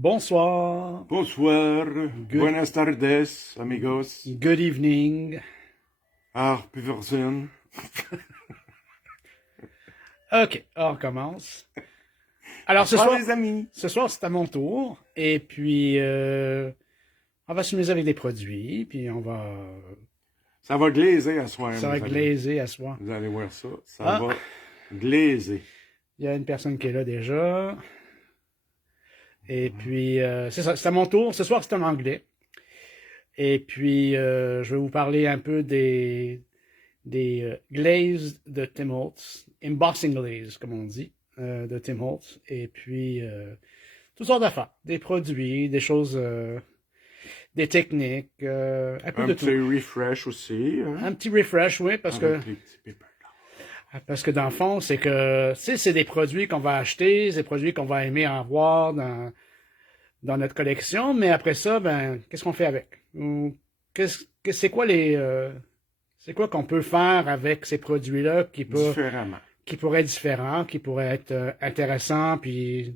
Bonsoir. Bonsoir, buenas tardes, amigos. Good evening. Plus personne. Ok, on recommence. Alors les amis. Ce soir c'est à mon tour. Et puis, on va s'amuser avec des produits. Puis on va... Ça va glazer à soir. Ça va glazer à soir. Vous allez voir ça. Ça va glazer. Il y a une personne qui est là déjà. Et puis, c'est ça, c'est à mon tour. Ce soir, c'est en anglais. Et puis, je vais vous parler un peu des glazes de Tim Holtz. Embossing glaze, comme on dit, de Tim Holtz. Et puis, toutes sortes d'affaires. Des produits, des choses, des techniques, un peu de tout. Un petit refresh aussi. Hein? Un petit refresh, oui, parce que dans le fond, c'est que, tu sais, c'est des produits qu'on va acheter, c'est des produits qu'on va aimer avoir dans notre collection, mais après ça, ben, qu'est-ce qu'on fait avec? C'est quoi c'est quoi qu'on peut faire avec ces produits-là qui pourraient être différents, qui pourraient être intéressants, puis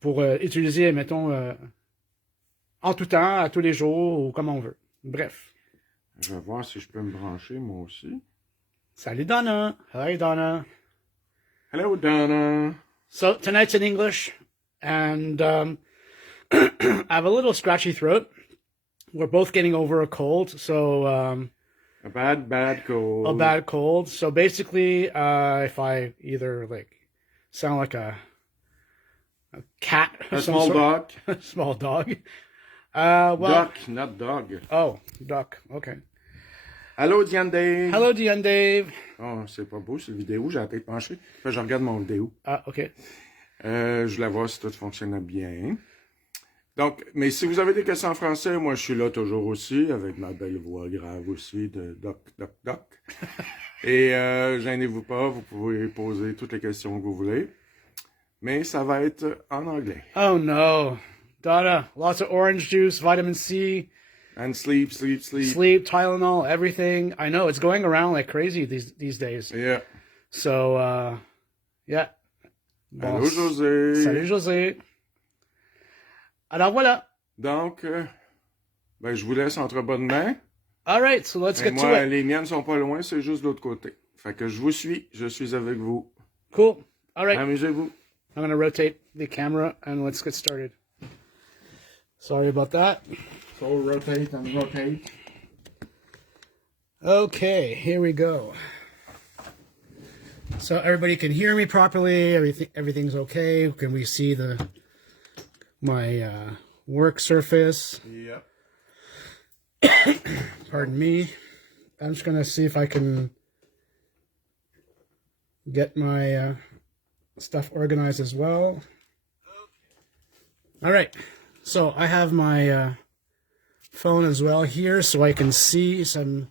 pour utiliser, mettons, en tout temps, à tous les jours, ou comme on veut. Bref. Je vais voir si je peux me brancher, moi aussi. Salut Donna. Hi Donna. Hello Donna. So tonight's in English, and I have a little scratchy throat. We're both getting over a cold, so a bad cold. A bad cold. So basically, if I either sound like a cat, a small dog, small dog. Duck, not dog. Oh, duck. Okay. Hello, Diane Dave. Hello, Diane Dave. Oh, c'est pas beau, cette vidéo. J'ai la tête penchée. Enfin, je regarde mon vidéo. Ah, OK. Je voulais voir si tout fonctionnait bien. Donc, mais si vous avez des questions en français, moi, je suis là toujours aussi, avec ma belle voix grave aussi de doc, doc, doc. Et gênez-vous pas, vous pouvez poser toutes les questions que vous voulez. Mais ça va être en anglais. Oh, no. Donna, lots of orange juice, vitamin C. And sleep. Sleep, Tylenol, everything. I know, it's going around like crazy these days. Yeah. So, yeah. Bon, hello, José. Salut, José. Alors, voilà. Donc, je vous laisse entre bonnes mains. All right, so let's get to it. Les miennes sont pas loin, c'est juste de l'autre côté. Fait que je vous suis, je suis avec vous. Cool. All right. Amusez-vous. I'm going to rotate the camera and let's get started. Sorry about that. So rotate and rotate. Okay, here we go. So everybody can hear me properly. Everything's okay. Can we see my work surface? Yep. Pardon me. I'm just gonna see if I can get my stuff organized as well. All right. So I have my phone as well here, so I can see some.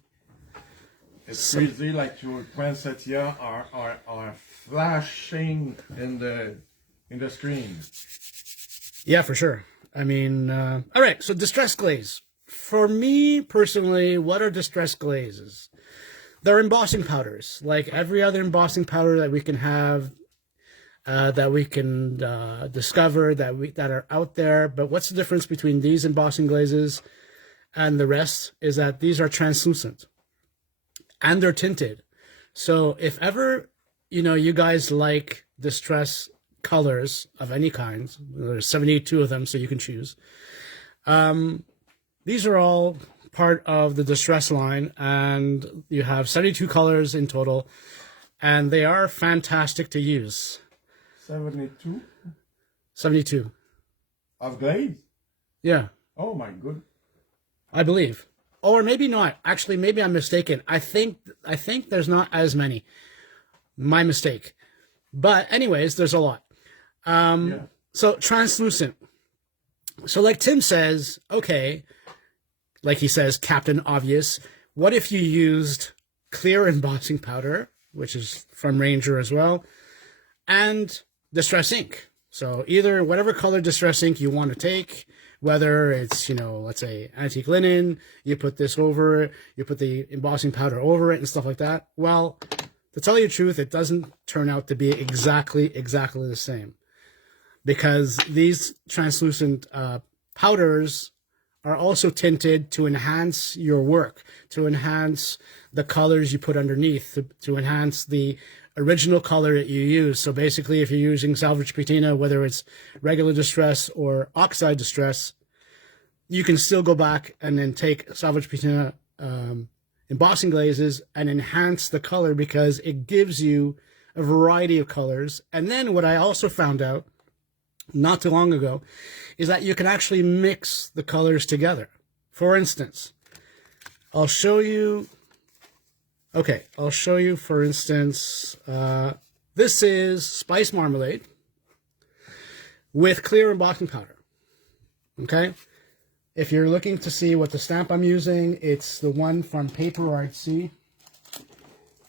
It's crazy, like your poinsettias are flashing in the screen. Yeah, for sure. I mean, all right. So distress glaze. For me personally, what are distress glazes? They're embossing powders, like every other embossing powder that we can have. That we can discover that are out there. But what's the difference between these embossing glazes and the rest is that these are translucent and they're tinted. So if ever, you guys like distress colors of any kind, there's 72 of them, so you can choose. These are all part of the distress line, and you have 72 colors in total, and they are fantastic to use. 72? 72. Of glaze? Yeah. Oh my good. I believe. Or maybe not. Actually, maybe I'm mistaken. I think there's not as many. My mistake. But anyways, there's a lot. Yeah. So translucent. So like Tim says, okay, like he says, Captain Obvious, what if you used clear embossing powder, which is from Ranger as well, and distress ink? So either whatever color distress ink you want to take, whether it's, let's say antique linen, you put this over it, you put the embossing powder over it and stuff like that. Well, to tell you the truth, it doesn't turn out to be exactly the same. because these translucent powders are also tinted to enhance your work, to enhance the colors you put underneath, to enhance the original color that you use. So basically, if you're using salvage patina, whether it's regular distress or oxide distress, you can still go back and then take salvage patina embossing glazes and enhance the color, because it gives you a variety of colors. And then what I also found out not too long ago is that you can actually mix the colors together. For instance, I'll show you, for instance, this is spice marmalade with clear embossing powder. Okay? If you're looking to see what the stamp I'm using, it's the one from Paper Artsy,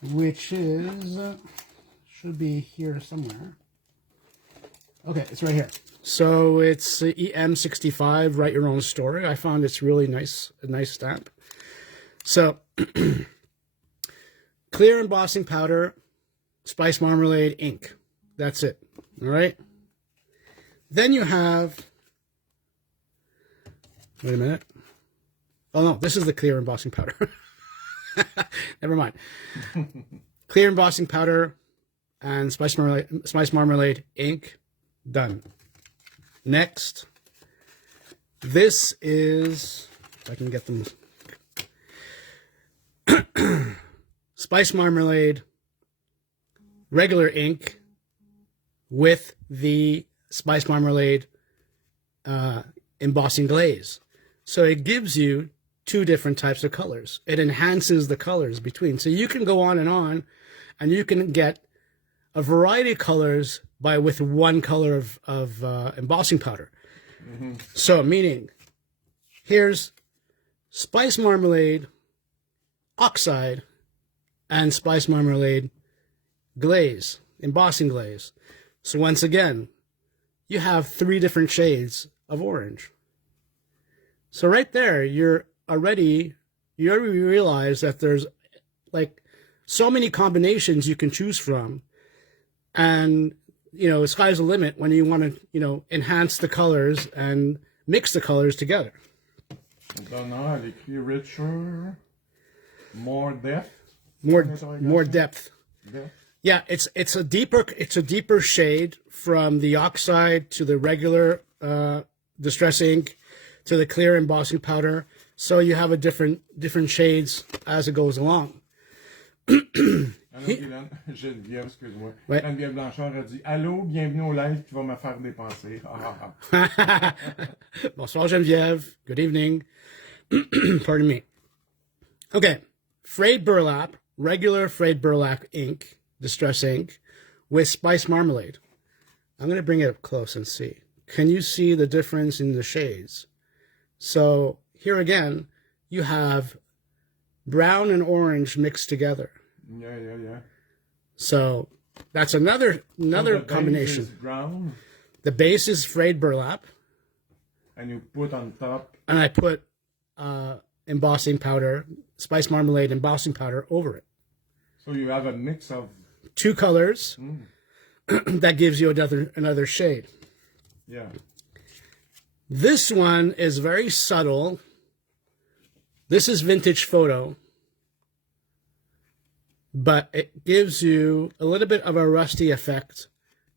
which is, should be here somewhere. Okay, it's right here. So it's EM65, Write Your Own Story. I found it's really nice, a nice stamp. So, clear embossing powder, spice marmalade, ink. That's it. All right. Then you have, wait a minute. Oh no, this is the clear embossing powder. Never mind. Clear embossing powder and spice marmalade, ink. Done. Next, this is, if I can get them, spice marmalade, regular ink with the spice marmalade embossing glaze. So it gives you two different types of colors. It enhances the colors between. So you can go on, and you can get a variety of colors with one color of embossing powder. Mm-hmm. So meaning, here's spice marmalade, oxide, and spice marmalade glaze, embossing glaze. So once again, you have 3 different shades of orange. So right there, you already realize that there's like so many combinations you can choose from. And, you know, the sky's the limit when you want to, you know, enhance the colors and mix the colors together. Donna, elle écrit richer, more depth. More depth. Yeah, it's a deeper shade from the oxide to the regular distress ink to the clear embossing powder. So you have a different shades as it goes along. Geneviève, excuse-moi. Ouais. Geneviève Blanchard a dit « Allô, bienvenue au live qui va me faire dépenser. » Bonsoir Geneviève. Good evening. Pardon me. Okay. Frayed burlap, regular frayed burlap ink, distress ink, with spice marmalade. I'm going to bring it up close and see. Can you see the difference in the shades? So here again, you have brown and orange mixed together. Yeah. So that's another combination. Base is brown. The base is frayed burlap. And you put on top. And I put embossing powder, spice marmalade embossing powder over it. So you have a mix of 2 colors. That gives you another shade. Yeah. This one is very subtle. This is vintage photo, but it gives you a little bit of a rusty effect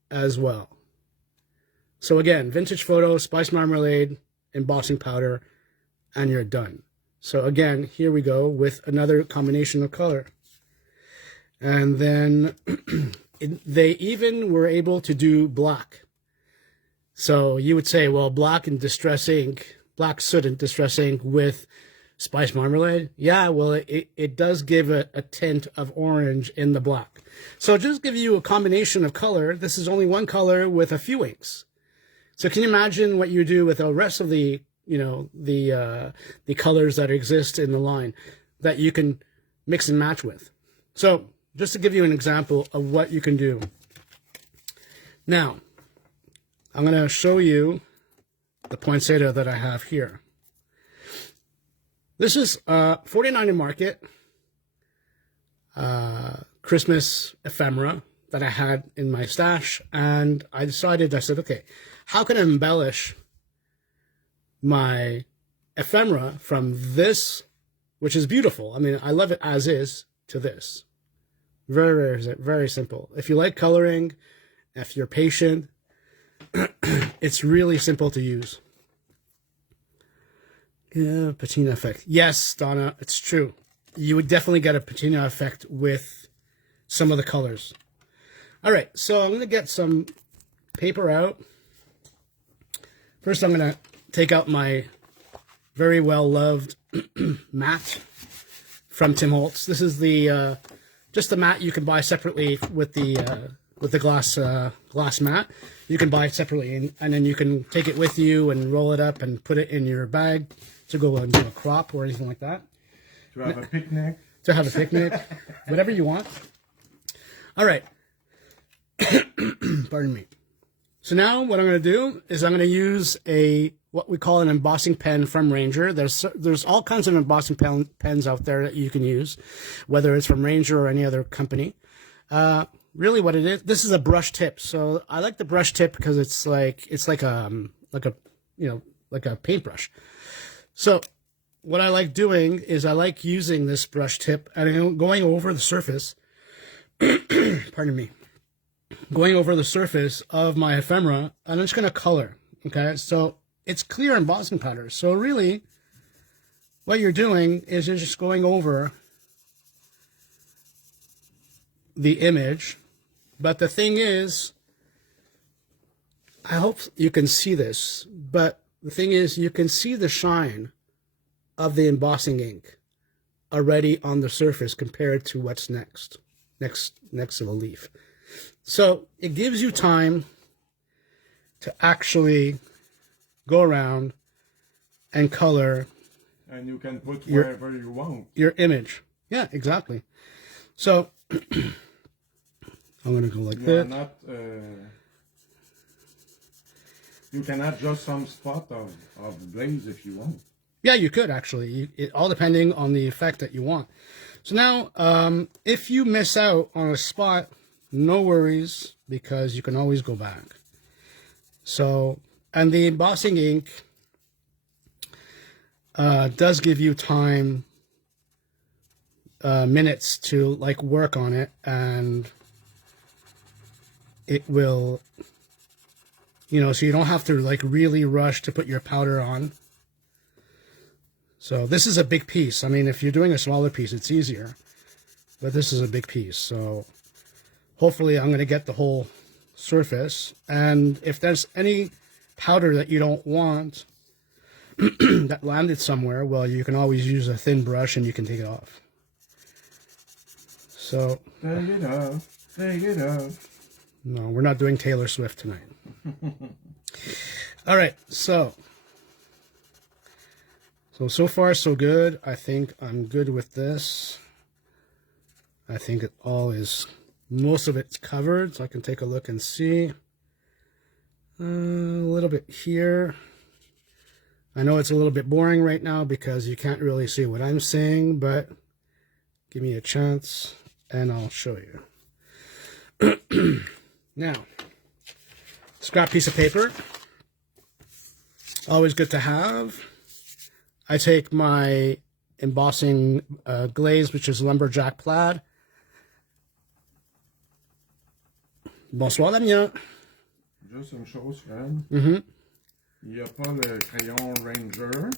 as well. So again, vintage photo, spice marmalade, embossing powder, and you're done. So again, here we go with another combination of color. And then they even were able to do black. So you would say, well, black and distress ink, black soot and distress ink with spice marmalade. Yeah, well, it does give a tint of orange in the black. So just give you a combination of color. This is only one color with a few inks. So can you imagine what you do with the rest of the, you know, the colors that exist in the line that you can mix and match with? So just to give you an example of what you can do. Now, I'm going to show you the poinsettia that I have here. This is 49 in Market, Christmas ephemera, that I had in my stash, and I said, okay, how can I embellish my ephemera from this, which is beautiful. I mean, I love it as is, to this. Very, very, very simple. If you like coloring, if you're patient, it's really simple to use. Yeah, patina effect. Yes, Donna, it's true. You would definitely get a patina effect with some of the colors. All right, so I'm going to get some paper out. First, I'm going to take out my very well-loved mat from Tim Holtz. This is the just the mat you can buy separately with the glass mat. You can buy it separately, and then you can take it with you and roll it up and put it in your bag to go and do a crop or anything like that. To have a picnic. To have a picnic, whatever you want. All right. Pardon me. So now what I'm going to do is I'm going to use what we call an embossing pen from Ranger. There's all kinds of embossing pens out there that you can use, whether it's from Ranger or any other company. Really, what it is, this is a brush tip. So I like the brush tip because it's like a paintbrush. So what I like doing is I like using this brush tip and going over the surface. Pardon me. Going over the surface of my ephemera, and I'm just going to color. Okay, so it's clear embossing powder. So really, what you're doing is you're just going over the image. But the thing is, I hope you can see this, but the thing is you can see the shine of the embossing ink already on the surface compared to what's next to the leaf. So it gives you time to actually go around and color. And you can put wherever you want. Your image. Yeah, exactly. So I'm going to go like that. You can add just some spot of glaze if you want. Yeah, you could actually. It all depending on the effect that you want. So now, if you miss out on a spot, no worries, because you can always go back. So, and the embossing ink does give you time, minutes to like work on it, and it will, so you don't have to like really rush to put your powder on. So this is a big piece. I mean, if you're doing a smaller piece, it's easier, but this is a big piece. So hopefully I'm going to get the whole surface. And if there's any powder that you don't want that landed somewhere, well, you can always use a thin brush and you can take it off. So take it off, take it off. No, we're not doing Taylor Swift tonight. All right, so far so good. I think I'm good with this. I think most of it's covered, so I can take a look and see. A little bit here. I know it's a little bit boring right now because you can't really see what I'm saying, but give me a chance and I'll show you. Now, scrap piece of paper. Always good to have. I take my embossing glaze, which is lumberjack plaid. Bonsoir, Damien. Juste une chose, Fred. Il n'y a pas le crayon Ranger.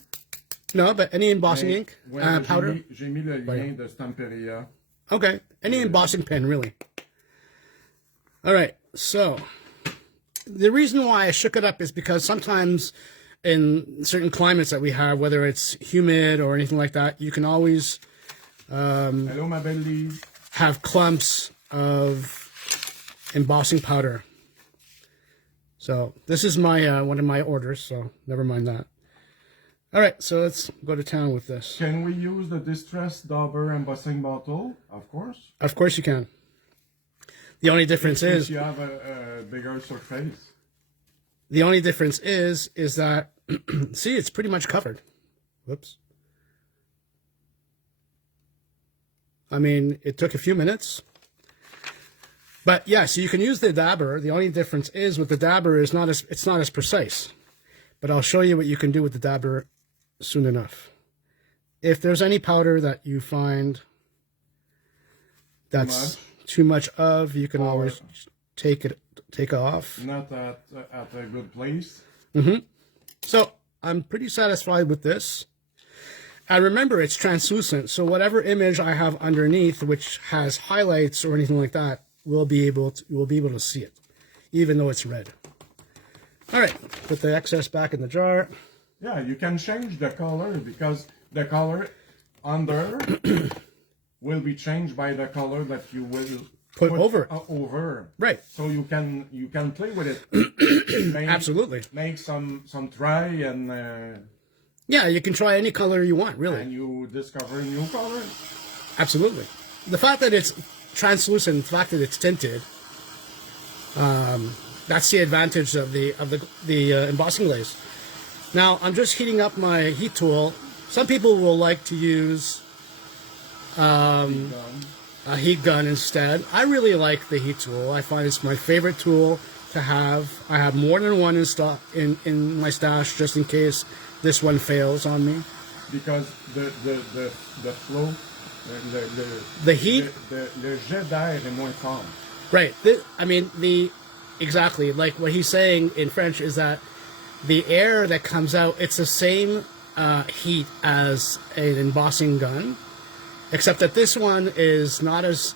No, but any embossing ink, powder. J'ai mis le lien de Stamperia. Okay, any embossing pen, really. All right, so the reason why I shook it up is because sometimes in certain climates that we have, whether it's humid or anything like that, you can always Hello, ma belle Lise. Have clumps of embossing powder. So this is my one of my orders, so never mind that. All right, so let's go to town with this. Can we use the distressed dauber embossing bottle? Of course. Of course you can. The only difference is you have a bigger surface. The only difference is that see, it's pretty much covered. Whoops. I mean, it took a few minutes. But yeah, so you can use the dabber. The only difference is with the dabber is it's not as precise. But I'll show you what you can do with the dabber soon enough. If there's any powder that you find that's too much of, you can always take off. Not at a good place. So I'm pretty satisfied with this. And remember, it's translucent, so whatever image I have underneath, which has highlights or anything like that, we'll be able to see it, even though it's red. All right, put the excess back in the jar. Yeah, you can change the color because the color under will be changed by the color that you will put over. Over. Right. So you can play with it. Absolutely. Make some try and. Yeah, you can try any color you want, really. And you discover a new color. Absolutely. The fact that it's translucent, the fact that it's tinted, that's the advantage of the embossing glaze. Now, I'm just heating up my heat tool. Some people will like to use a heat gun instead. I really like the heat tool. I find it's my favorite tool to have. I have more than one in stock in my stash just in case this one fails on me. Because the flow, the heat, le jet d'air est moins fort. Right. Exactly. Like what he's saying in French is that the air that comes out, it's the same heat as an embossing gun, except that this one is not as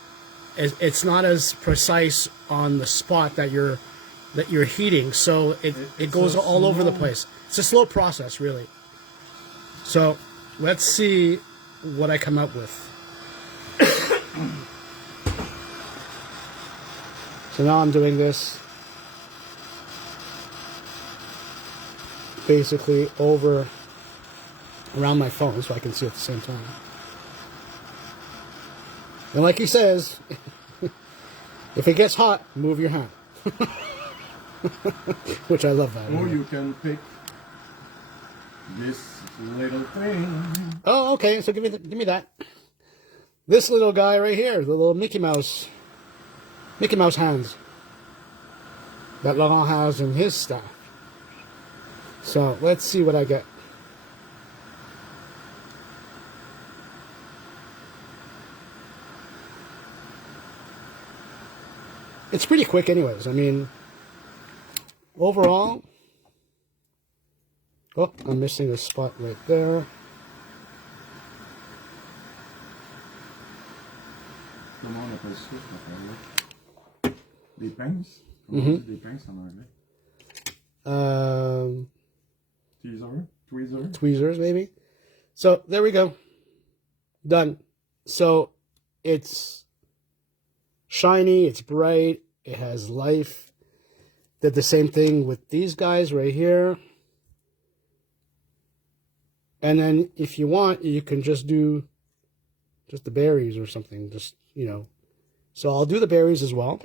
precise on the spot that you're heating. So it goes all over the place. It's a slow process, really. So let's see what I come up with. So now I'm doing this basically over around my phone so I can see at the same time. And like he says, if it gets hot, move your hand. Which I love that. Or you can pick this little thing. Oh, okay. So give me that. This little guy right here, the little Mickey Mouse hands that Laurent has in his staff. So let's see what I get. It's pretty quick anyways. I mean, overall, oh, I'm missing a spot right there. Comment on appelle ça, cette affaire-là? Des pinces? Comment on dit des pinces en anglais? Tweezers, maybe. So there we go. Done. So it's shiny, it's bright, it has life. Did the same thing with these guys right here. And then if you want, you can just do just the berries or something, just, you know. So I'll do the berries as well,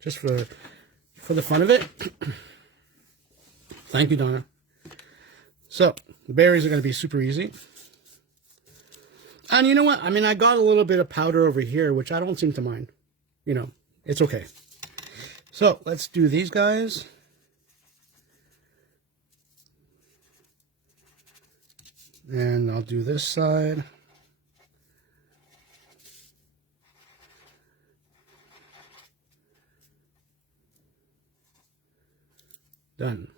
just for the fun of it. Thank you, Donna. So the berries are going to be super easy. And you know what? I mean, I got a little bit of powder over here, which I don't seem to mind. You know, it's okay. So let's do these guys. And I'll do this side. Done.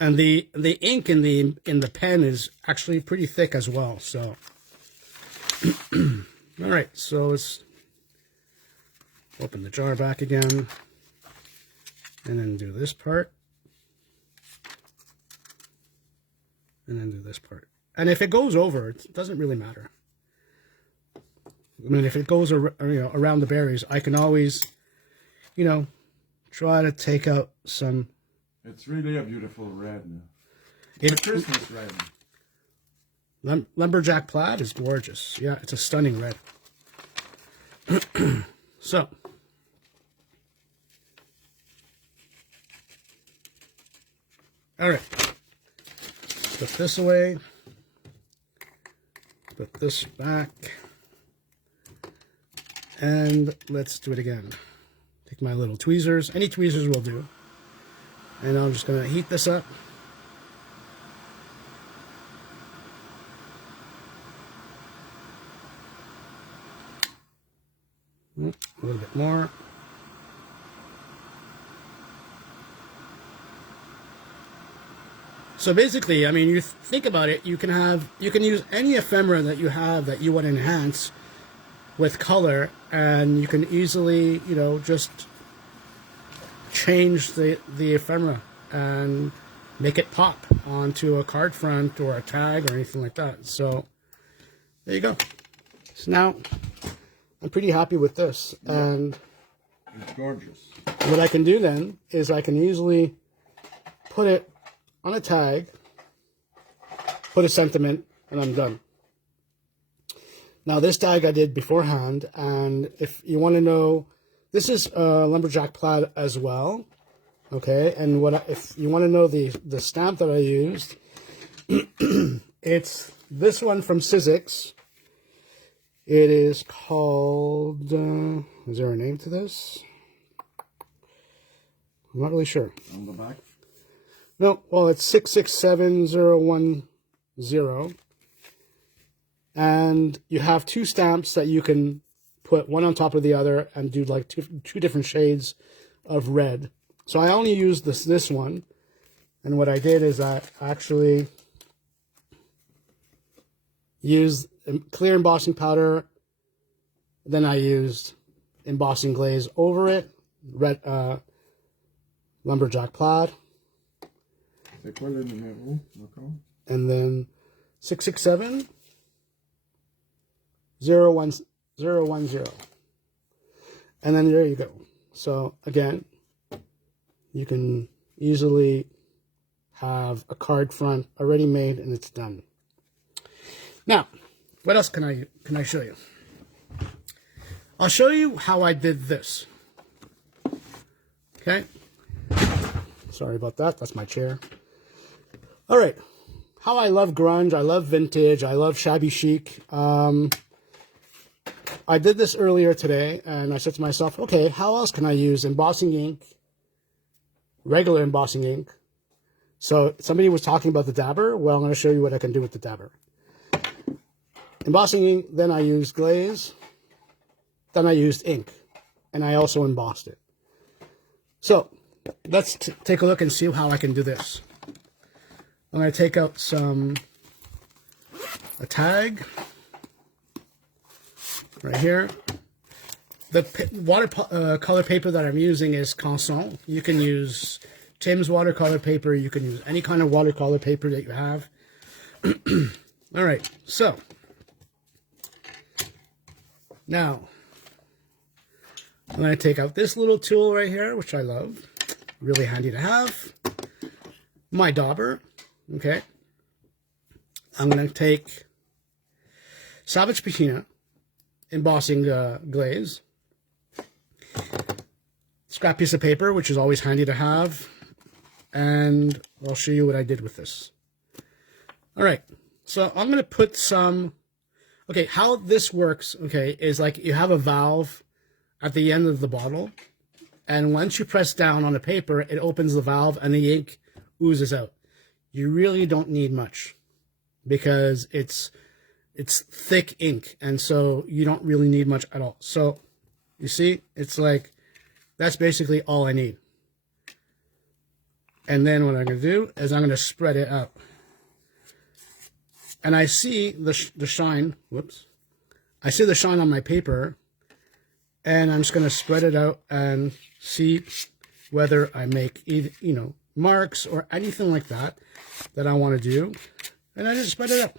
And the ink in the pen is actually pretty thick as well. So, all right. So let's open the jar back again, and then do this part, and then do this part. And if it goes over, it doesn't really matter. I mean, if it goes around the berries, I can always, you know, try to take out some. It's really a beautiful red. It's a Christmas red. Lumberjack plaid is gorgeous. Yeah, it's a stunning red. So, all right. Put this away. Put this back. And let's do it again. Take my little tweezers. Any tweezers will do. And I'm just going to heat this up. A little bit more. So basically, I mean, you think about it, you can use any ephemera that you have that you want to enhance with color, and you can easily, you know, just change the ephemera and make it pop onto a card front or a tag or anything like that. So there you go. So now I'm pretty happy with this. Yeah. And it's gorgeous. What I can do then is I can easily put it on a tag, put a sentiment, and I'm done. Now this tag I did beforehand, and if you want to know, this is lumberjack plaid as well, okay? And if you want to know the stamp that I used, it's this one from Sizzix. It is called, is there a name to this? I'm not really sure. On the back? No, well, it's 667010. And you have two stamps that you can put one on top of the other and do like two different shades of red. So I only used this one. And what I did is I actually used clear embossing powder. Then I used embossing glaze over it. Red lumberjack plaid. C'est quoi le numéro, d'accord? And then 667 010. And then there you go. So again, you can easily have a card front already made and it's done. Now, what else can I show you? I'll show you how I did this. Okay. Sorry about that. That's my chair. All right. How I love grunge. I love vintage. I love shabby chic. I did this earlier today, and I said to myself, okay, how else can I use embossing ink, regular embossing ink? So somebody was talking about the dabber. Well, I'm going to show you what I can do with the dabber. Embossing ink, then I used glaze, then I used ink, and I also embossed it. So let's take a look and see how I can do this. I'm going to take out a tag right here. The watercolor paper that I'm using is Canson. You can use Tim's watercolor paper. You can use any kind of watercolor paper that you have. All right, so now I'm going to take out this little tool right here, which I love. Really handy to have. My dauber. Okay. I'm going to take Savage Patina embossing glaze. Scrap piece of paper, which is always handy to have. And I'll show you what I did with this. All right. So I'm going to put some... Okay, how this works, okay, is like you have a valve at the end of the bottle. And once you press down on the paper, it opens the valve and the ink oozes out. You really don't need much because it's thick ink, and so you don't really need much at all. So you see, it's like that's basically all I need. And then what I'm going to do is I'm going to spread it out. And I see the shine. Whoops. I see the shine on my paper, and I'm just going to spread it out and see whether I make either, you know, marks or anything like that I want to do. And I just spread it up.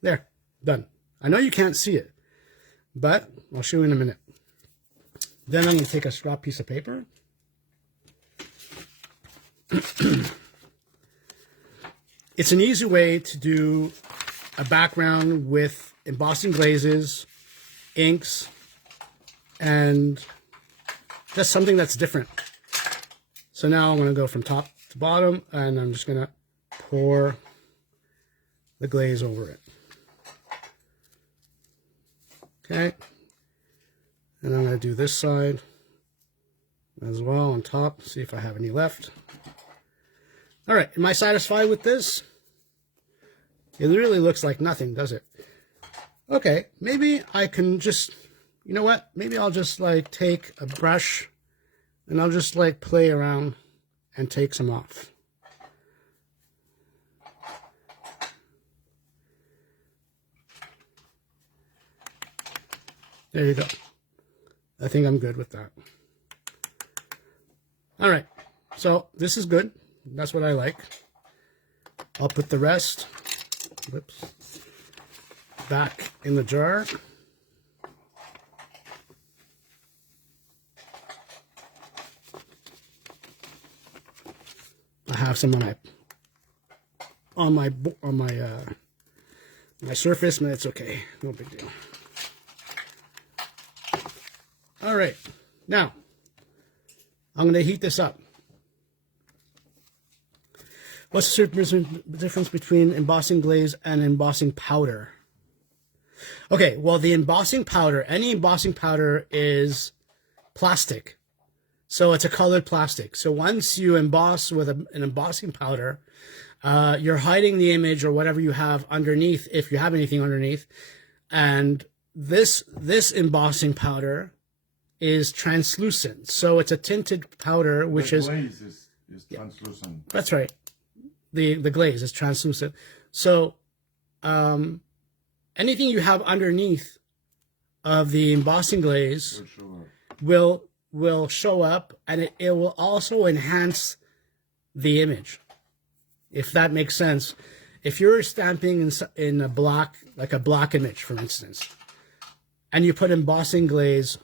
There. Done. I know you can't see it, but I'll show you in a minute. Then I'm going to take a scrap piece of paper. It's an easy way to do a background with embossing glazes, inks, and just something that's different. So now I'm going to go from top to bottom, and I'm just going to pour the glaze over it. Okay. And I'm going to do this side as well on top, see if I have any left. All right, am I satisfied with this? It really looks like nothing, does it? Okay, maybe I can just, you know what? Maybe I'll just like take a brush and I'll just like play around and take some off. There you go. I think I'm good with that. All right, so this is good. That's what I like. I'll put the rest, whoops, back in the jar. I have some on my surface, but it's okay. No big deal. All right, now I'm going to heat this up. What's the difference between embossing glaze and embossing powder? Okay, well, the embossing powder, any embossing powder is plastic. So it's a colored plastic. So once you emboss with an embossing powder, you're hiding the image or whatever you have underneath, if you have anything underneath. And this embossing powder is translucent. So it's a tinted powder, which The glaze is translucent. That's right. The glaze is translucent. So anything you have underneath of the embossing glaze will show up, and it will also enhance the image, if that makes sense. If you're stamping in a block, like a block image, for instance, and you put embossing glaze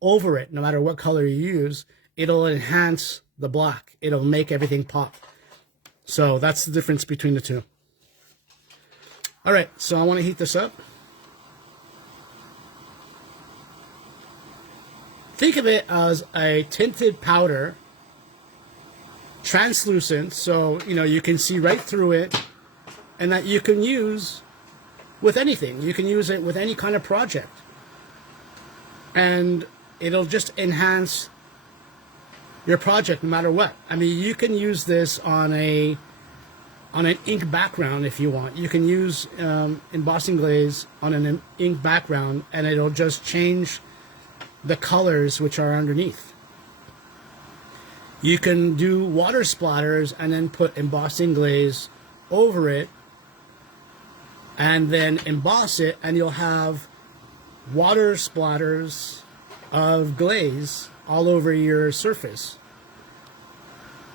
over it, no matter what color you use, it'll enhance the block. It'll make everything pop. So that's the difference between the two. All right, so I want to heat this up. Think of it as a tinted powder, translucent, so you can see right through it, and that you can use with anything. You can use it with any kind of project, and it'll just enhance your project no matter what. I mean, you can use this on an ink background if you want. You can use embossing glaze on an ink background, and it'll just change the colors which are underneath. You can do water splatters and then put embossing glaze over it and then emboss it, and you'll have water splatters of glaze all over your surface.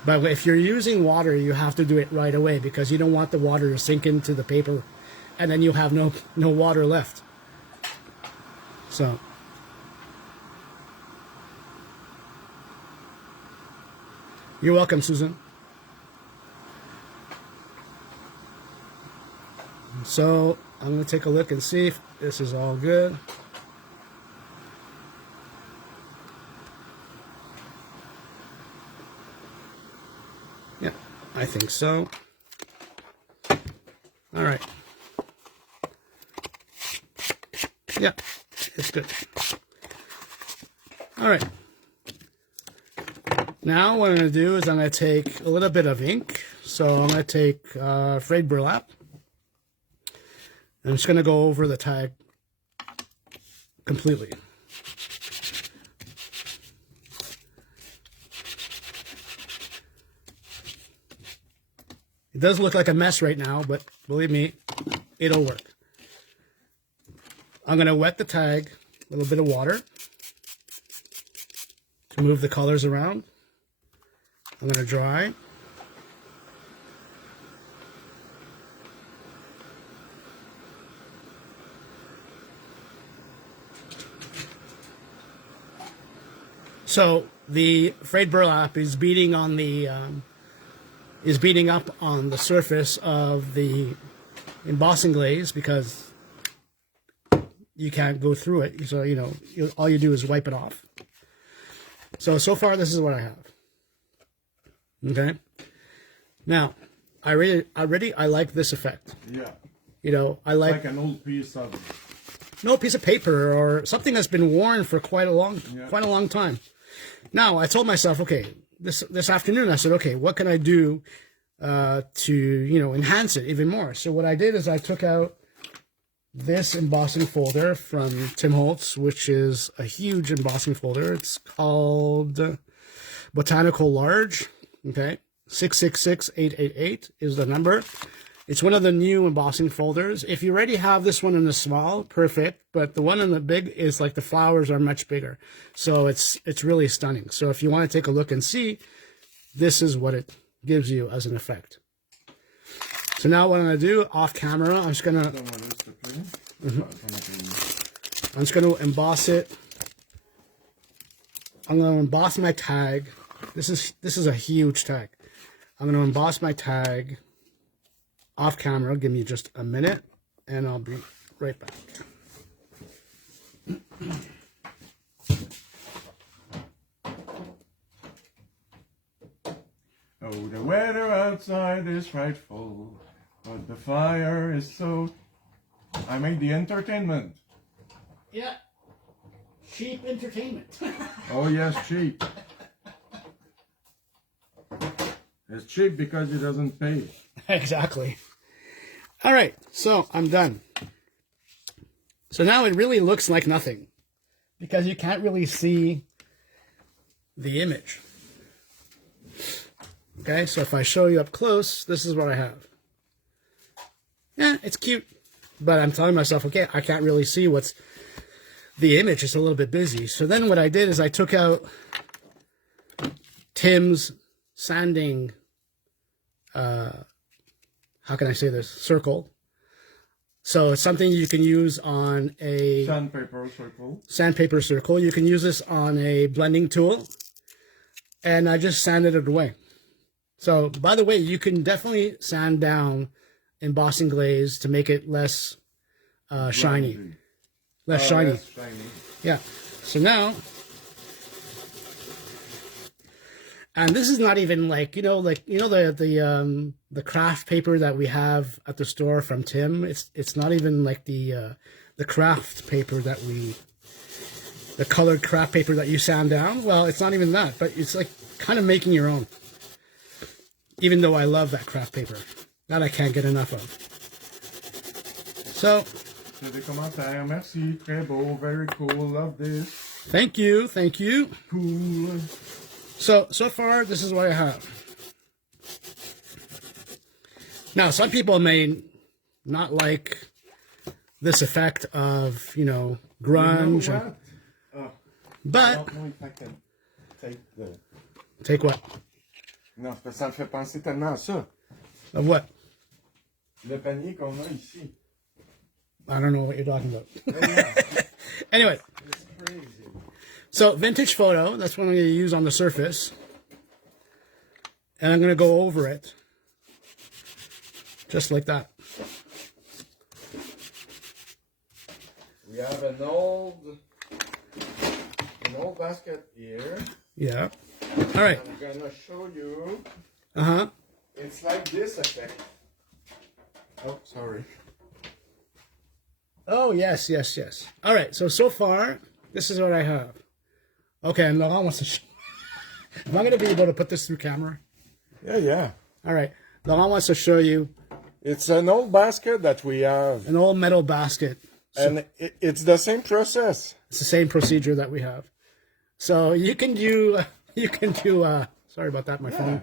But if you're using water, you have to do it right away, because you don't want the water to sink into the paper and then you'll have no water left. So you're welcome, Susan. So I'm going to take a look and see if this is all good. Yeah, I think so. All right. Yeah, it's good. All right. Now what I'm going to do is I'm going to take a little bit of ink. So I'm going to take frayed burlap. I'm just going to go over the tag completely. It does look like a mess right now, but believe me, it'll work. I'm going to wet the tag, a little bit of water to move the colors around. I'm going to dry. So the frayed burlap is beating on the beating up on the surface of the embossing glaze, because you can't go through it. So all you do is wipe it off. So far this is what I have. Okay. Now, I like this effect. Yeah. I like an old piece of no piece of paper or something that's been worn for quite a long time. Now I told myself, okay, this afternoon I said, okay, what can I do to enhance it even more? So what I did is I took out this embossing folder from Tim Holtz, which is a huge embossing folder. It's called Botanical Large. Okay, 666888 is the number. It's one of the new embossing folders. If you already have this one in the small, perfect. But the one in the big is like the flowers are much bigger. So it's really stunning. So if you want to take a look and see, this is what it gives you as an effect. So now what I'm going to do off camera, I'm just going to emboss it. I'm going to emboss my tag. This is a huge tag. I'm going to emboss my tag off camera. Give me just a minute and I'll be right back. Oh, the weather outside is frightful, but the fire is so... I made the entertainment. Yeah. Cheap entertainment. Oh yes, cheap. It's cheap because it doesn't pay. Exactly. All right, so I'm done. So now it really looks like nothing because you can't really see the image. Okay, so if I show you up close, this is what I have. Yeah, it's cute, but I'm telling myself, okay, I can't really see what's the image. It's a little bit busy. So then what I did is I took out Tim's sanding, how can I say this, circle. So it's something you can use on a sandpaper circle. You can use this on a blending tool. And I just sanded it away. So, by the way, you can definitely sand down embossing glaze to make it less shiny. Less shiny. Yeah. So now, and this is not even like, the craft paper that we have at the store from Tim. It's not even like the craft paper that the colored craft paper that you sand down. Well, it's not even that, but it's like kind of making your own. Even though I love that craft paper. That I can't get enough of. So. C'est des commentaires. Merci. Très beau. Very cool. Love this. Thank you. Thank you. Cool. So far, this is what I have. Now, some people may not like this effect of, grunge. You know what? But. I don't know if I can take the... Take what? Non, ça me fait penser tellement à ça. Of what? Le panier qu'on a ici. I don't know what you're talking about. Anyway. It's crazy. So, vintage photo. That's what I'm going to use on the surface. And I'm going to go over it. Just like that. We have an old basket here. Yeah. All right. I'm gonna show you. Uh-huh. It's like this effect. Oh, sorry. Oh, yes. All right. So far, this is what I have. Okay, and Laurent wants to show. Am I going to be able to put this through camera? Yeah. All right. Laurent wants to show you. It's an old basket that we have. An old metal basket. And it's the same process. It's the same procedure that we have. So you can do, sorry about that, my phone,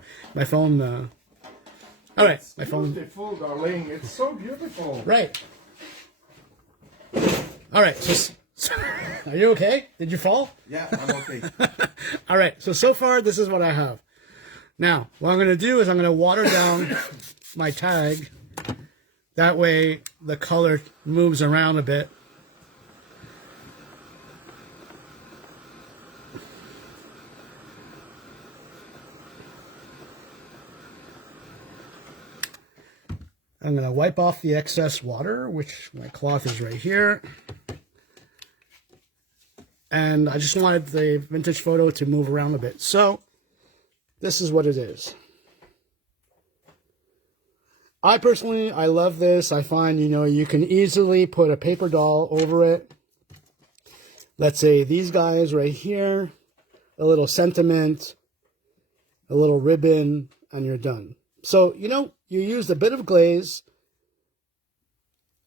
all right, my phone. Beautiful, darling. It's so beautiful. Right. All right, so are you okay? Did you fall? Yeah, I'm okay. All right, so far, this is what I have. Now, what I'm going to do is I'm going to water down my tag. That way, the color moves around a bit. I'm going to wipe off the excess water, which my cloth is right here. And I just wanted the vintage photo to move around a bit. So, this is what it is. I personally love this. I find, you can easily put a paper doll over it. let's say these guys right here, a little sentiment, a little ribbon, and you're done. So, you know, you used a bit of glaze,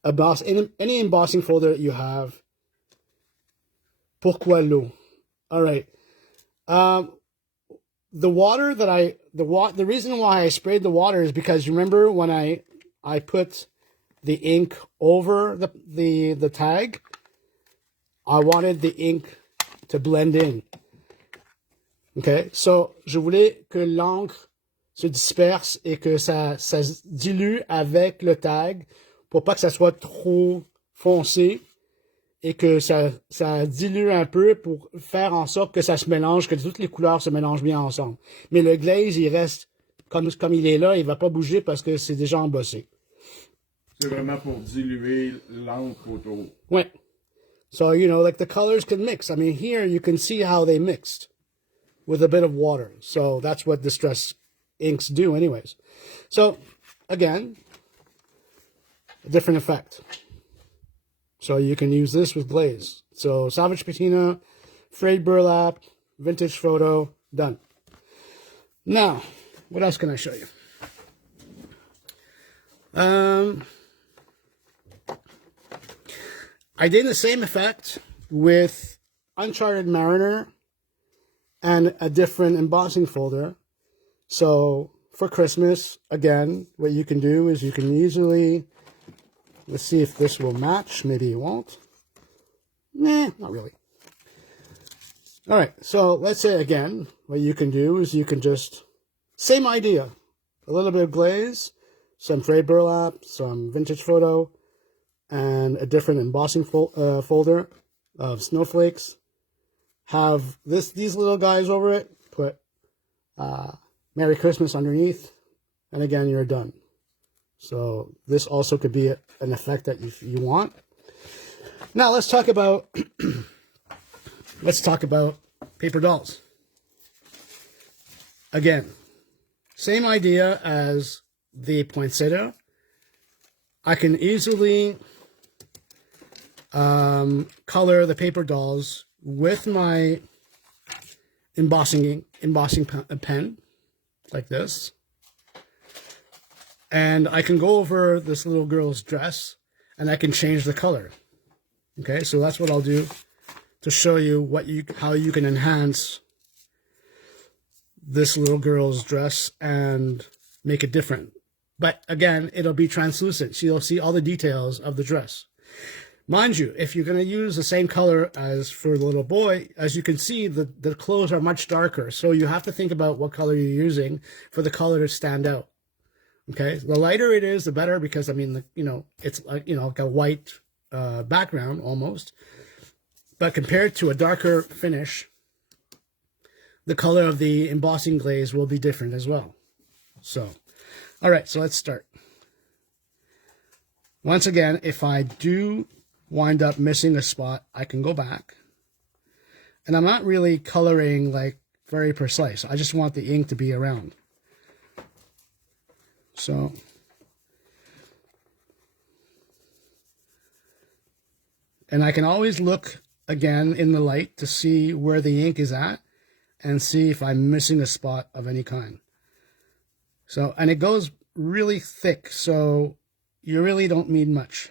any embossing folder that you have. Pourquoi l'eau? All right. The water that the reason why I sprayed the water is because remember when I put the ink over the tag, I wanted the ink to blend in. Okay, so je voulais que l'encre se disperse et que ça se dilue avec le tag pour pas que ça soit trop foncé et que ça dilue un peu pour faire en sorte que ça se mélange, que toutes les couleurs se mélangent bien ensemble. Mais le glaze, il reste comme il est là, il va pas bouger parce que c'est déjà embossé. C'est vraiment pour diluer l'encre autour. Ouais. So, you know, like the colors can mix. I mean, here you can see how they mixed with a bit of water. So that's what distress inks do anyways. So, again, a different effect. So you can use this with glaze. So salvage patina, frayed burlap, vintage photo, done. Now, what else can I show you? I did the same effect with Uncharted Mariner and a different embossing folder. So for Christmas, again, what you can do is you can easily, let's see if this will match. Maybe it won't. Nah, not really. All right, so let's say again, what you can do is you can just, same idea, a little bit of glaze, some frayed burlap, some vintage photo, and a different embossing folder of snowflakes. Have these little guys over it, put Merry Christmas underneath, and again, you're done. So this also could be an effect that you want. Now let's talk about paper dolls. Again, same idea as the poinsettia. I can easily color the paper dolls with my embossing pen like this. And I can go over this little girl's dress and I can change the color. Okay, so that's what I'll do to show you how you can enhance this little girl's dress and make it different. But again, it'll be translucent, so you'll see all the details of the dress. Mind you, if you're going to use the same color as for the little boy, as you can see, the clothes are much darker. So you have to think about what color you're using for the color to stand out. Okay, the lighter it is, the better, because I mean, it's like, like a white background almost. But compared to a darker finish, the color of the embossing glaze will be different as well. So, all right, so let's start. Once again, if I do wind up missing a spot, I can go back. And I'm not really coloring like very precise. I just want the ink to be around. So, and I can always look again in the light to see where the ink is at and see if I'm missing a spot of any kind. So, and it goes really thick, so you really don't need much.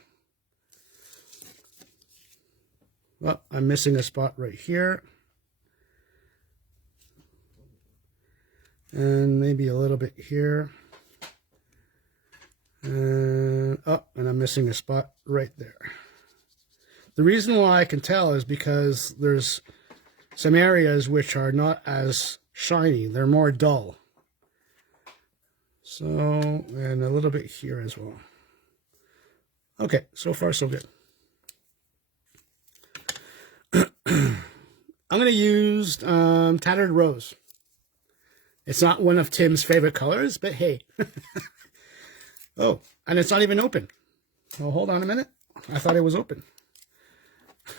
Well, I'm missing a spot right here. And maybe a little bit here. And I'm missing a spot right there. The reason why I can tell is because there's some areas which are not as shiny. They're more dull. So, and a little bit here as well. Okay, so far so good. I'm going to use Tattered Rose. It's not one of Tim's favorite colors, but hey. Oh, and it's not even open. Oh, hold on a minute. I thought it was open.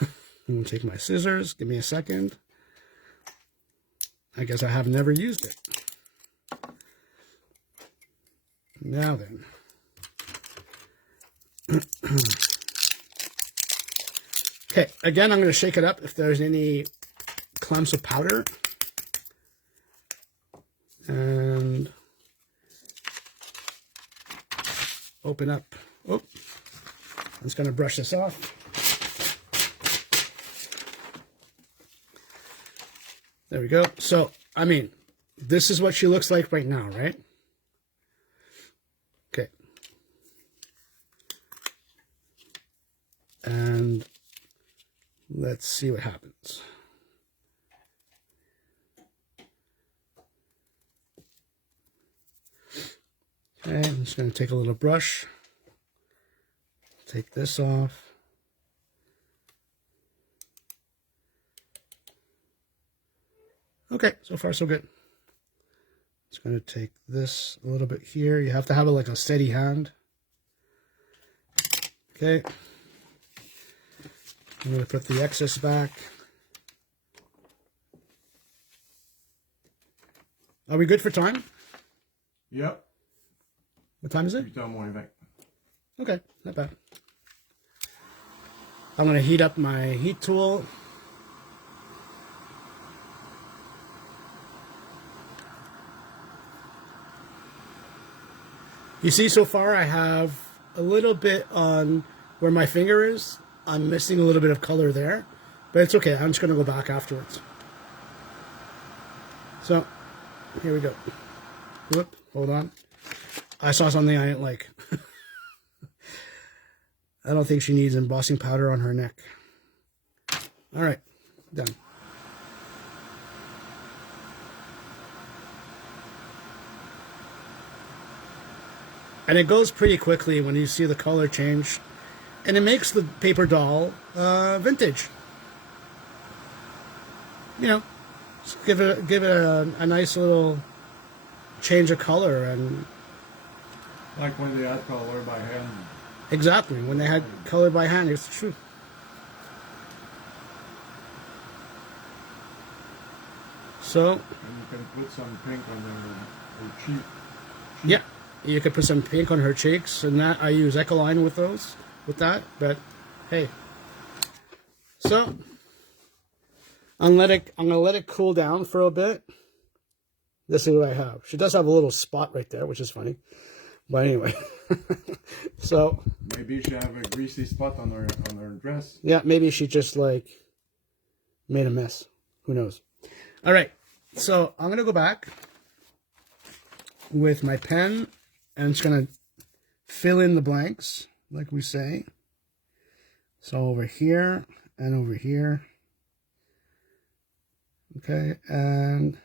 I'm going to take my scissors. Give me a second. I guess I have never used it. Now then. Okay, again, I'm going to shake it up if there's any clumps of powder. And open up. Oh, I'm just going to brush this off. There we go. So, I mean, this is what she looks like right now, right? Okay. And let's see what happens. Okay, I'm just going to take a little brush, take this off. Okay, so far so good. Just going to take this a little bit here. You have to have it like a steady hand. Okay. I'm going to put the excess back. Are we good for time? Yep. What time is it? 8h20. Okay, not bad. I'm going to heat up my heat tool. You see, so far I have a little bit on where my finger is. I'm missing a little bit of color there, but it's okay. I'm just going to go back afterwards. So, here we go. Whoop, hold on. I saw something I didn't like. I don't think she needs embossing powder on her neck. All right, done. And it goes pretty quickly when you see the color change. And it makes the paper doll vintage. You know, just give it a nice little change of color. And Like when they had color by hand. exactly, when they had color by hand, it's true. So, And you can put some pink on her cheek. yeah, you could put some pink on her cheeks, and that I use Ecoline with those, with that. But hey, so I'm gonna let it cool down for a bit. This is what I have. She does have a little spot right there, which is funny. But anyway, so Maybe she have a greasy spot on her dress. yeah, maybe she just like made a mess. Who knows? All right, so I'm gonna go back with my pen and it's gonna fill in the blanks, like we say. So over here and over here. Okay, and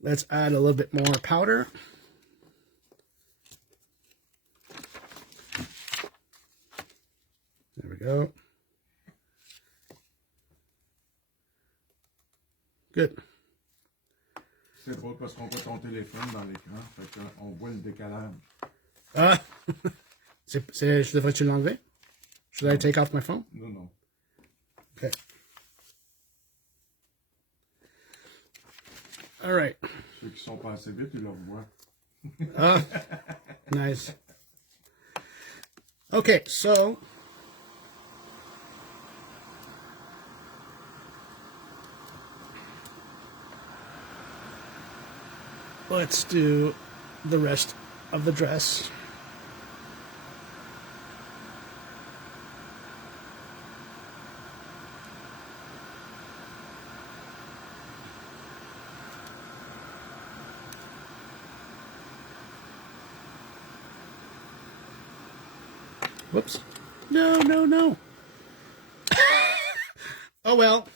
let's add a little bit more powder. There we go. Good. C'est beau parce qu'on voit ton téléphone dans l'écran. Fait qu'on voit le décalage. Ah, je devrais-tu l'enlever? Should I take off my phone? Non, non. Okay. All right. Ceux qui sont pas assez vite, ils le revoient. Ah, nice. Okay, so let's do the rest of the dress. Whoops. No, no, no. Oh, well.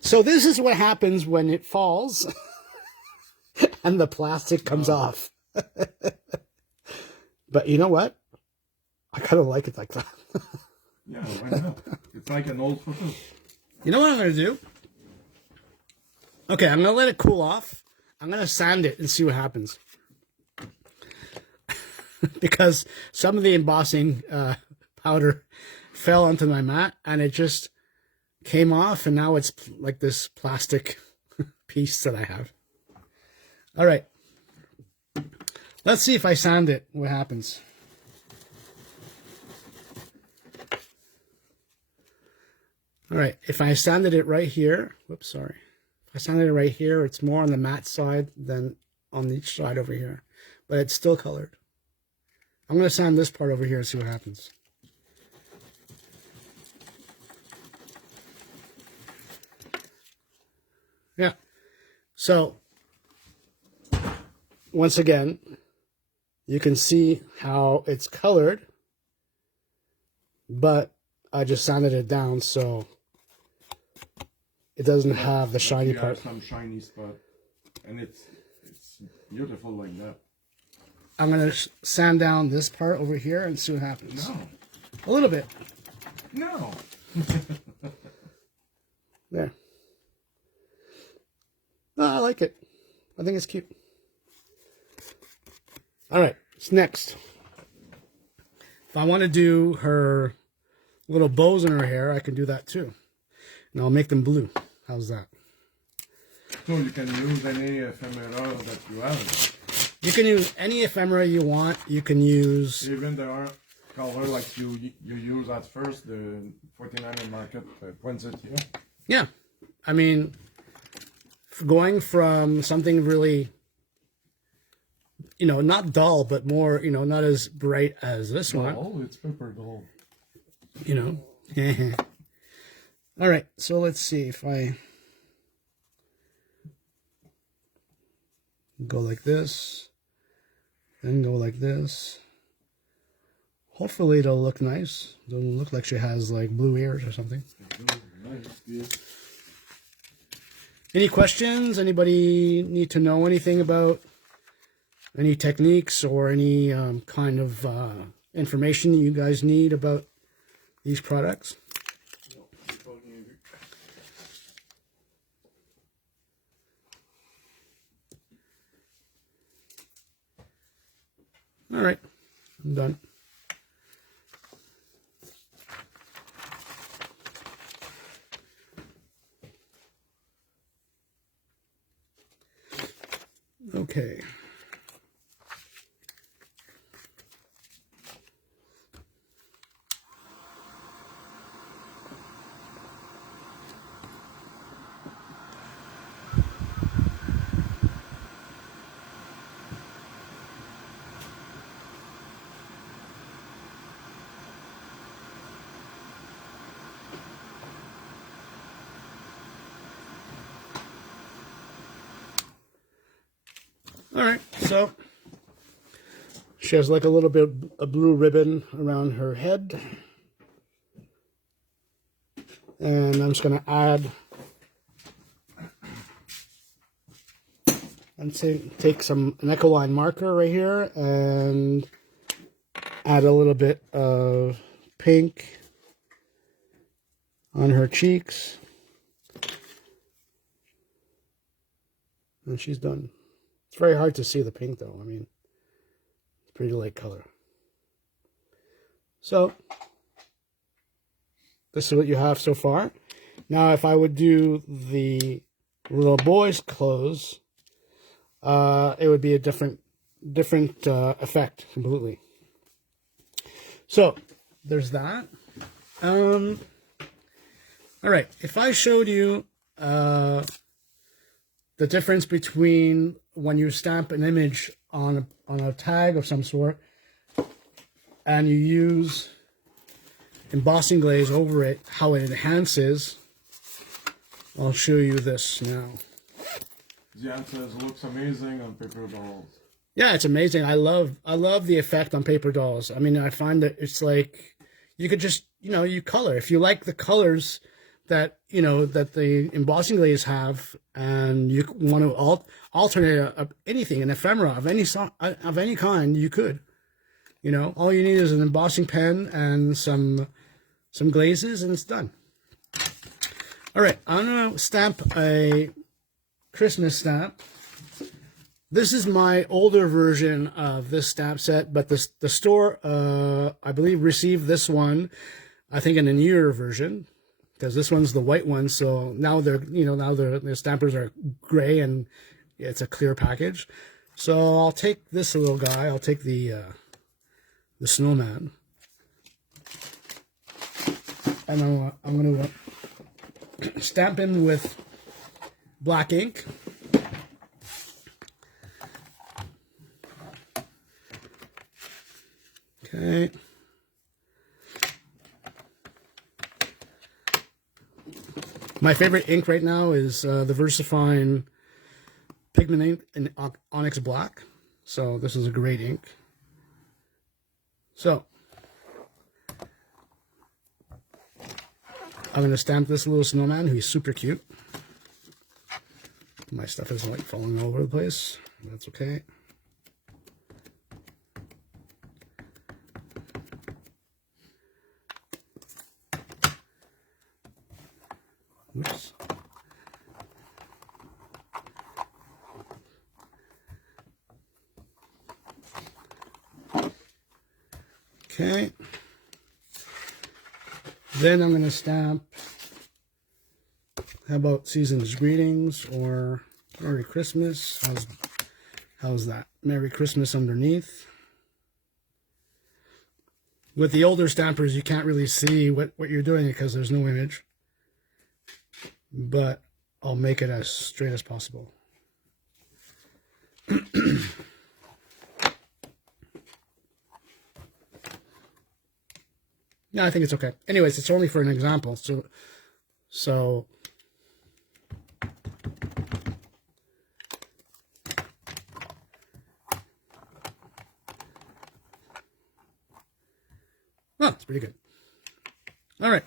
So this is what happens when it falls and the plastic comes off. But you know what? I kind of like it like that. Yeah, why not? It's like an old photo. You know what I'm going to do? Okay, I'm going to let it cool off. I'm going to sand it and see what happens. Because some of the embossing powder fell onto my mat and it just came off and now it's like this plastic piece that I have. All right. Let's see if I sand it, what happens. All right, if I sanded it right here, whoops, sorry. If I sanded it right here, it's more on the matte side than on each side over here, but it's still colored. I'm going to sand this part over here and see what happens. Yeah, so once again, you can see how it's colored, but I just sanded it down so it doesn't have the shiny you part. have some shiny spot, and it's beautiful like that. I'm going to sand down this part over here and see what happens. No. A little bit. No. There. No, I like it. I think it's cute. All right, what's next? If I want to do her little bows in her hair, I can do that too. And I'll make them blue. How's that? So you can use any ephemera that you have. You can use any ephemera you want. You can use... Even the art color like you use at first, the 49er market poinsettia. Yeah. I mean, going from something really, not dull, but more, not as bright as this one. Oh, it's pepper gold. All right, so let's see if I go like this, then go like this. Hopefully it'll look nice. Doesn't look like she has like blue ears or something. Any questions? Anybody need to know anything about any techniques or any kind of information you guys need about these products? All right, I'm done. Okay. All right, so she has like a little bit of a blue ribbon around her head. And I'm just going to add and take an Ecoline marker right here and add a little bit of pink on her cheeks. And she's done. It's very hard to see the pink though. I mean, it's pretty light color. So, this is what you have so far. Now, if I would do the little boy's clothes, it would be a different effect completely. So, there's that. All right, if I showed you the difference between when you stamp an image on a tag of some sort and you use embossing glaze over it, how it enhances, I'll show you this now. The answer looks amazing on paper dolls. Yeah, it's amazing. I love the effect on paper dolls. I mean, I find that it's like you could just, you color. If you like the colors that, that the embossing glaze have, and you want to alternate anything, an ephemera of any kind, you could. All you need is an embossing pen and some glazes, and it's done. All right, I'm gonna stamp a Christmas stamp. This is my older version of this stamp set, but the store, I believe, received this one, I think, in a newer version, because this one's the white one. So now the stampers are gray and it's a clear package. So I'll take this little guy. I'll take the snowman, and I'm gonna stamping with black ink. Okay. My favorite ink right now is the VersaFine Pigment ink in Onyx Black. So this is a great ink. So I'm going to stamp this little snowman who's super cute. My stuff is like falling all over the place. That's okay. Oops. Okay. Then I'm going to stamp, how about Season's Greetings or Merry Christmas? How's that? Merry Christmas underneath. With the older stampers, you can't really see what you're doing because there's no image. But I'll make it as straight as possible. Yeah, I think it's okay. Anyways, it's only for an example. So oh, it's pretty good. All right.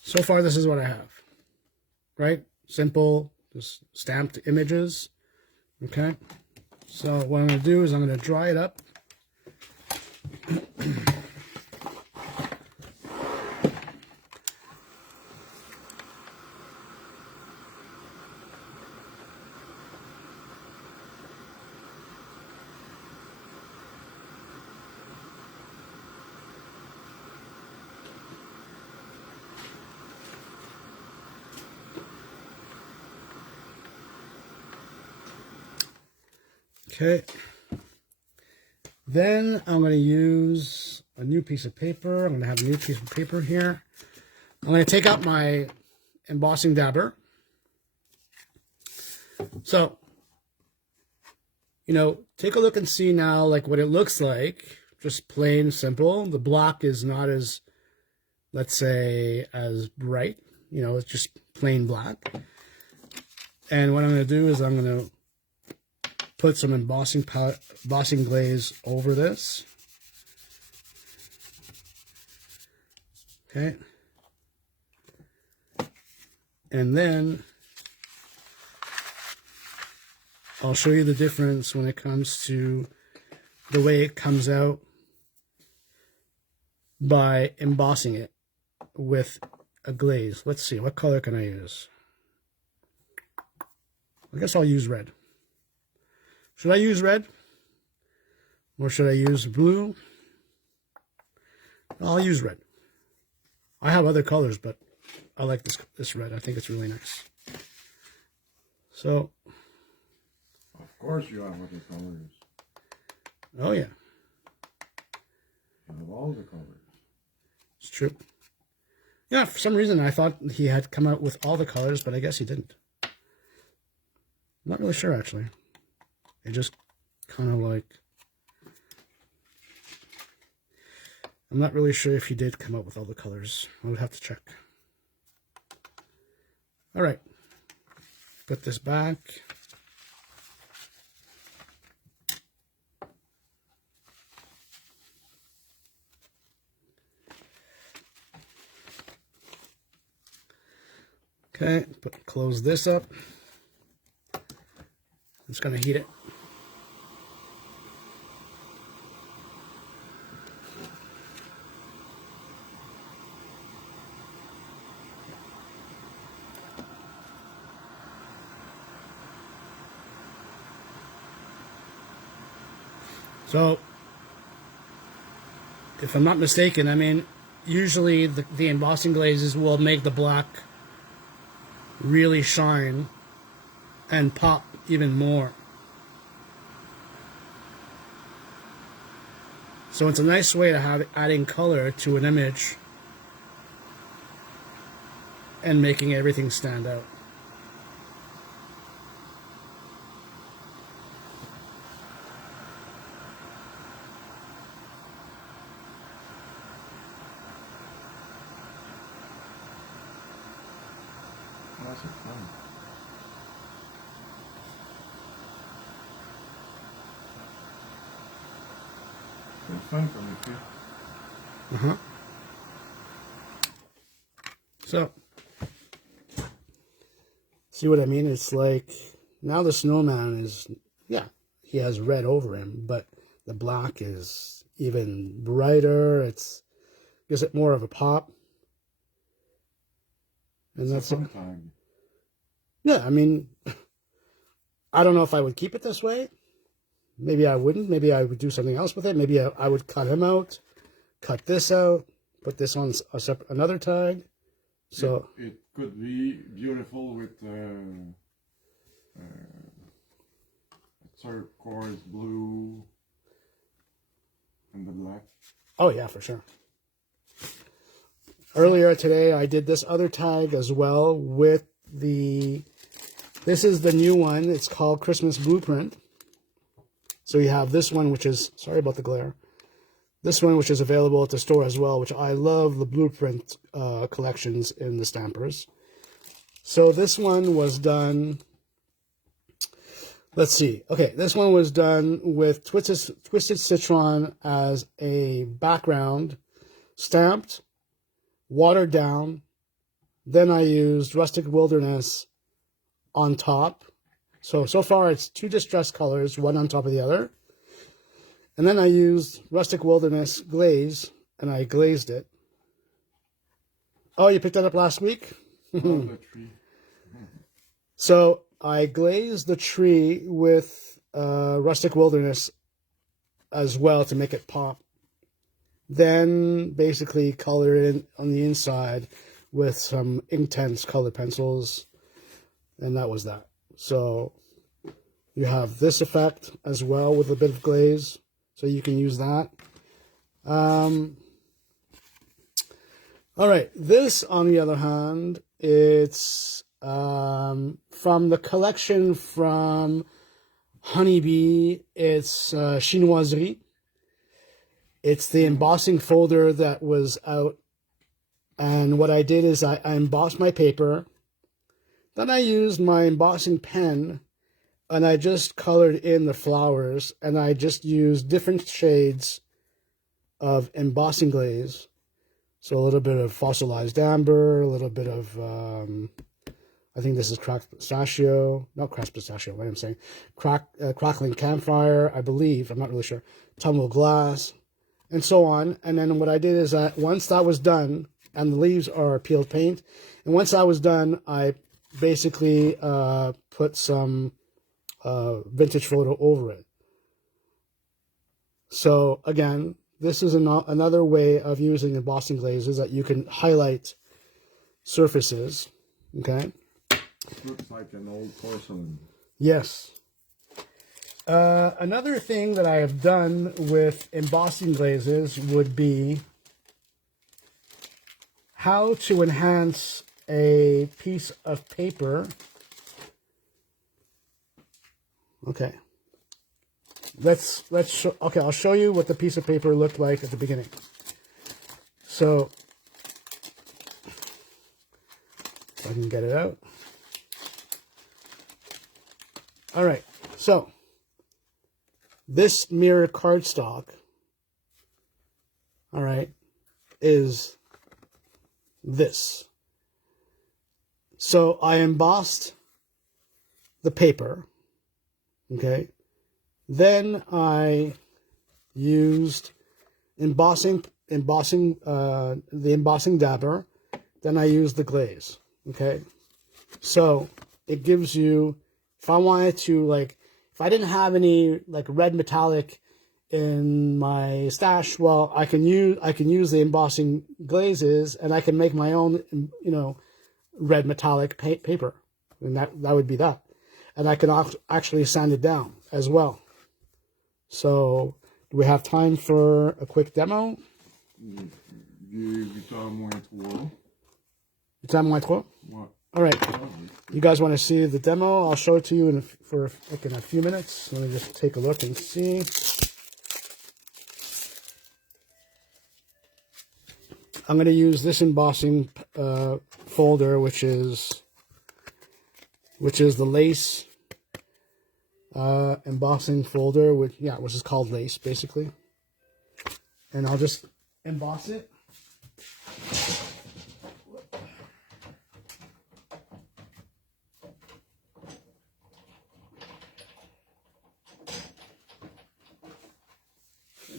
So far, this is what I have. Right? Simple, just stamped images. Okay. So what I'm going to do is I'm going to dry it up. Okay, then I'm going to use a new piece of paper. I'm going to have a new piece of paper here. I'm going to take out my embossing dabber. So, take a look and see now like what it looks like. Just plain simple. The block is not as, let's say, as bright. It's just plain black. And what I'm going to do is I'm going to put some embossing glaze over this. Okay. And then I'll show you the difference when it comes to the way it comes out by embossing it with a glaze. Let's see, what color can I use? I guess I'll use red. Should I use red? Or should I use blue? I'll use red. I have other colors, but I like this red. I think it's really nice. So. Of course you have other colors. Oh, yeah. You have all the colors. It's true. Yeah, for some reason I thought he had come out with all the colors, but I guess he didn't. I'm not really sure, actually. It just kind of like, I'm not really sure if he did come up with all the colors. I would have to check. All right, put this back. Okay, close this up. I'm just gonna heat it. So, if I'm not mistaken, I mean, usually the embossing glazes will make the black really shine and pop even more. So it's a nice way to have adding color to an image and making everything stand out. That's fun. It's fun for me too. Uh-huh. So, see what I mean? It's like, now the snowman is, yeah, he has red over him, but the black is even brighter. It's gives it more of a pop. And It's that's a it. fun tag. Yeah, I mean, I don't know if I would keep it this way. Maybe I wouldn't. Maybe I would do something else with it. Maybe I would cut him out, cut this out, put this on another tag. So it could be beautiful with turquoise blue and the black. oh yeah, for sure. Earlier today, I did this other tag as well with this is the new one. It's called Christmas Blueprint. So you have this one, which is, sorry about the glare, this one, which is available at the store as well, which I love the Blueprint collections in the Stampers. So this one was done, let's see. Okay, this one was done with Twisted Citron as a background, stamped, watered down. Then I used Rustic Wilderness on top. So far it's two distress colors, one on top of the other. And then I used Rustic Wilderness glaze, and I glazed it. Oh, you picked that up last week? Love the tree. So I glazed the tree with Rustic Wilderness as well to make it pop. Then basically color it in on the inside with some Inktense colored pencils. And that was that. So you have this effect as well with a bit of glaze. So you can use that. All right. This, on the other hand, it's from the collection from Honeybee. It's Chinoiserie. It's the embossing folder that was out. And what I did is I embossed my paper. Then I used my embossing pen, and I just colored in the flowers, and I just used different shades of embossing glaze. So a little bit of fossilized amber, a little bit of, I think this is cracked pistachio, not cracked pistachio, what am I saying? Crackling campfire, I believe, I'm not really sure, tumbled glass, and so on. And then what I did is that once that was done, and the leaves are peeled paint, and once that was done, I basically put some vintage photo over it. So again, this is another way of using embossing glazes that you can highlight surfaces. Okay. It looks like an old porcelain. Yes. Another thing that I have done with embossing glazes would be how to enhance a piece of paper. Okay. Let's show, okay, I'll show you what the piece of paper looked like at the beginning. So if I can get it out. All right. So this mirror cardstock, all right, is this. So I embossed the paper, okay? Then I used the embossing dabber. Then I used the glaze, okay? So it gives you, if I wanted to, like, if I didn't have any like red metallic in my stash, well, I can use the embossing glazes, and I can make my own, you know, red metallic paper, and that would be that. And I can actually sand it down as well. So, do we have time for a quick demo? Victor moins 3. It's à -3? Ouais. All right. You guys want to see the demo? I'll show it to you in a few minutes. Let me just take a look and see. I'm going to use this embossing folder, which is the lace embossing folder, which is called lace basically. And I'll just emboss it.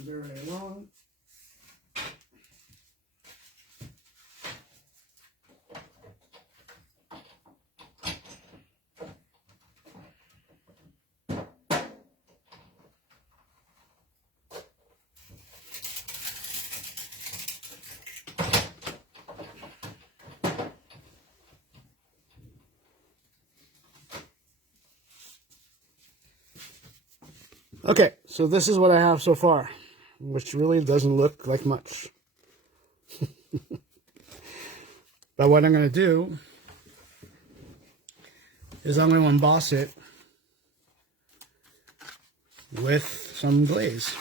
Very long. Okay, so this is what I have so far, which really doesn't look like much. But what I'm going to do is I'm going to emboss it with some glaze.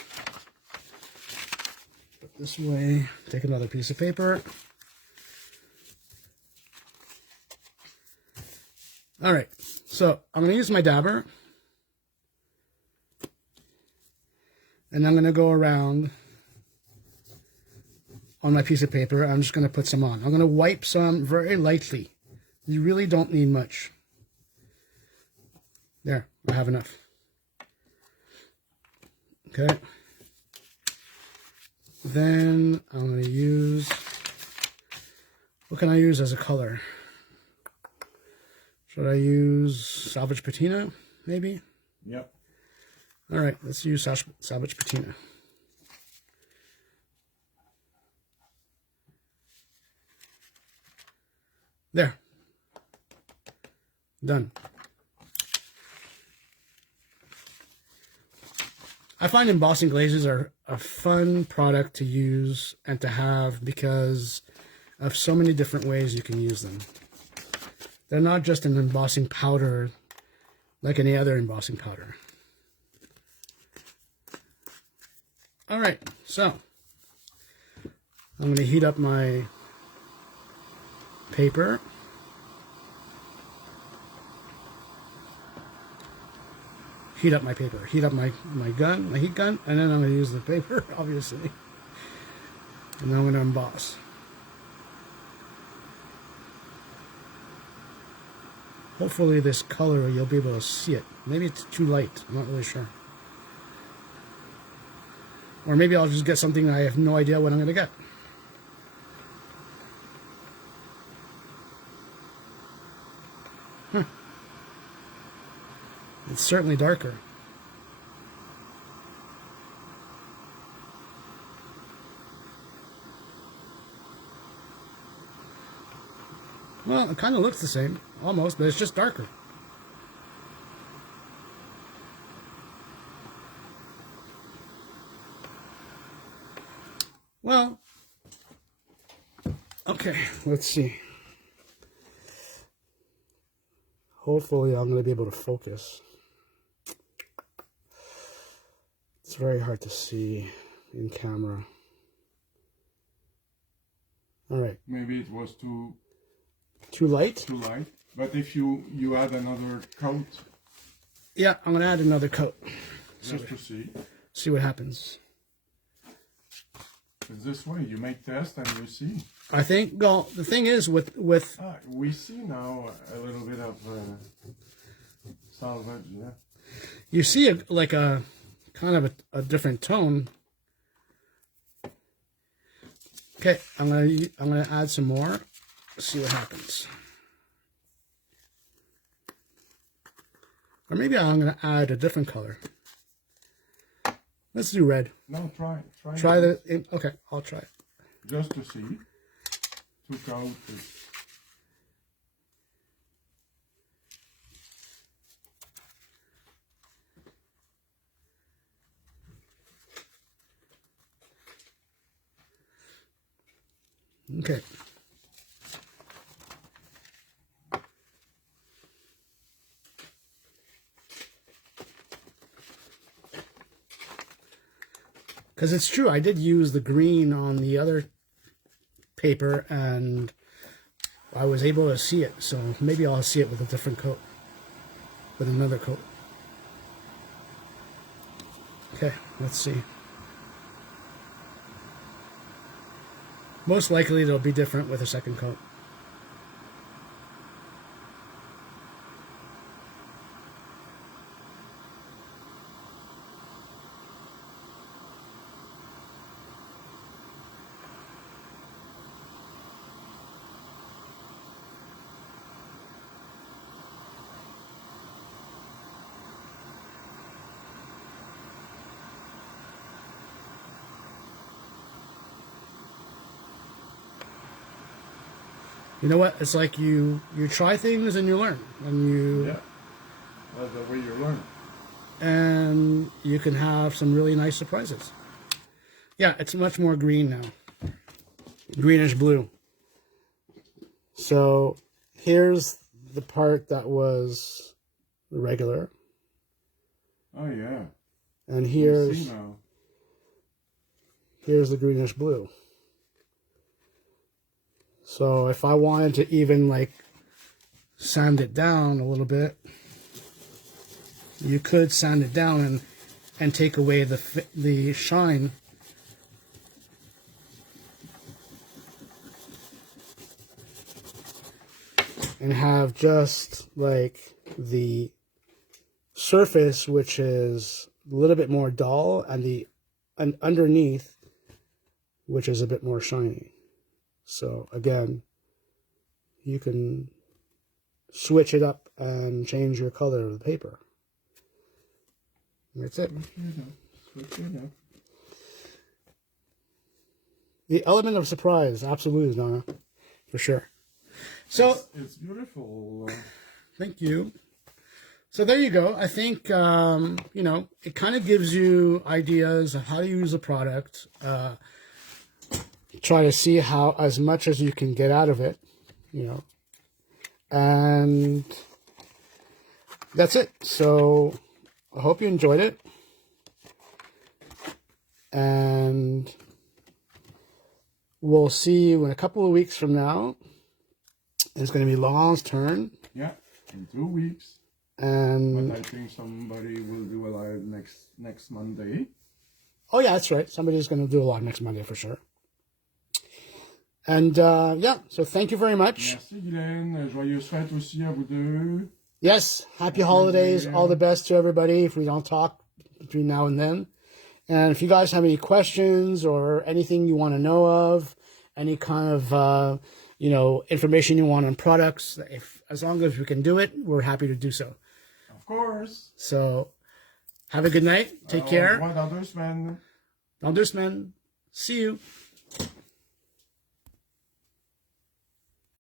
Put this away, take another piece of paper. All right, so I'm going to use my dabber. And I'm going to go around on my piece of paper. I'm just going to put some on. I'm going to wipe some very lightly. You really don't need much. There, I have enough. Okay. Then I'm going to use, what can I use as a color? Should I use Salvage Patina, maybe? Yep. All right, let's use Salvage Patina. There. Done. I find embossing glazes are a fun product to use and to have because of so many different ways you can use them. They're not just an embossing powder like any other embossing powder. All right, so I'm going to heat up my paper. Heat up my paper. Heat up my heat gun, and then I'm going to use the paper, obviously. And then I'm going to emboss. Hopefully this color, you'll be able to see it. Maybe it's too light. I'm not really sure. Or maybe I'll just get something I have no idea what I'm going to get. It's certainly darker. Well, it kind of looks the same, almost, but it's just darker. Well, okay, let's see. Hopefully I'm going to be able to focus. It's very hard to see in camera. All right. Maybe it was too light? Too light. But if you add another coat. Yeah, I'm going to add another coat. Just to see. See what happens. It's this way, you make test and you see. I think, well, the thing is with we see now a little bit of salvage, yeah. You see like a kind of a different tone. Okay, I'm gonna add some more. See what happens. Or maybe I'm gonna add a different color. Let's do red. No, try. Try the. Okay, I'll try it. Just to see. To count. Okay. Because it's true, I did use the green on the other paper, and I was able to see it. So maybe I'll see it with a different coat, with another coat. Okay, let's see. Most likely it'll be different with a second coat. You know what? It's like you try things and you learn, and Yeah. That's the way you learn. and you can have some really nice surprises. Yeah, it's much more green now, greenish blue. So here's the part that was regular, Oh, yeah. and I here's see now. the greenish blue. So if I wanted to even like sand it down a little bit, you could sand it down and take away the shine. And have just like the surface, which is a little bit more dull, and underneath, which is a bit more shiny. So again, you can switch it up and change your color of the paper. That's it. Switch it up. The element of surprise, absolutely, Donna, for sure. So It's beautiful. thank you. So there you go. I think, you know, it kind of gives you ideas of how to use a product. Try to see how, as much as you can get out of it, you know. And that's it. So I hope you enjoyed it. And we'll see you in a couple of weeks from now. It's going to be Laurent's turn. Yeah, in 2 weeks. And But I think somebody will do a live next Monday. oh yeah, that's right. Somebody's going to do a live next Monday for sure. And yeah, so thank you very much. Merci Guylaine. Joyeuses fêtes aussi à vous deux. Yes, happy holidays. All the best to everybody if we don't talk between now and then. And if you guys have any questions or anything you want to know of, any kind of you know, information you want on products, as long as we can do it, we're happy to do so. Of course. So have a good night. Take care. Au revoir dans 2 semaines. Dans 2 semaines. See you.